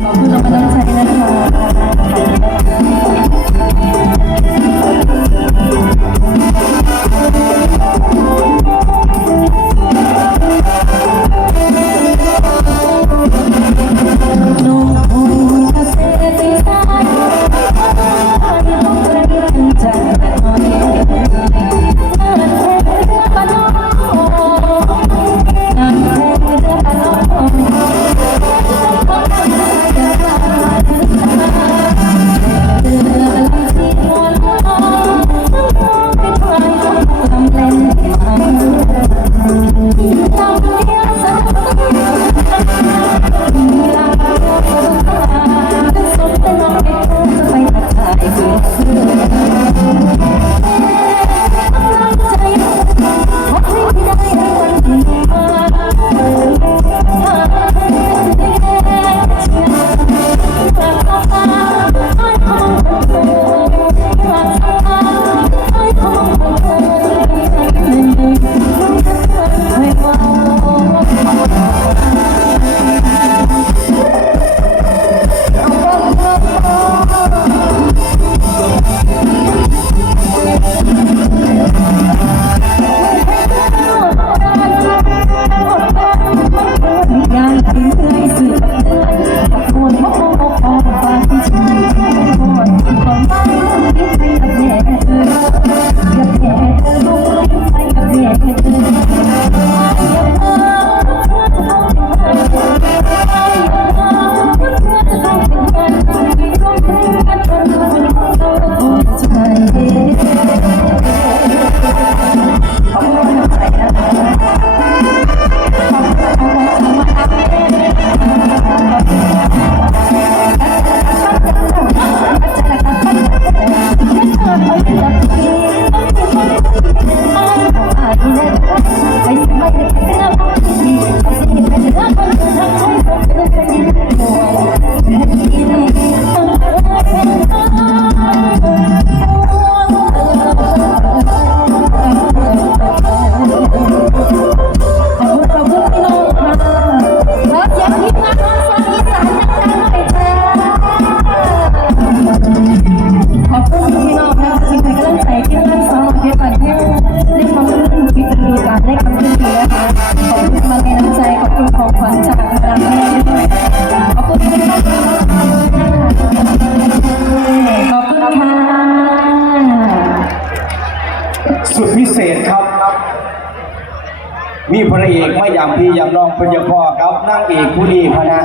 어, 감사합니다. สุดพิเศษครับ มีพระเอกไม่อย่างพี่อย่างน้องเป็นอยาพ่อครับนั่งเอกผู้ดีพนะ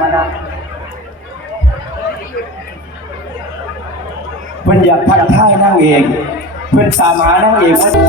เพื่อนอยากพัดท้ายนั่งเอกเพื่อนสามานั่งเอก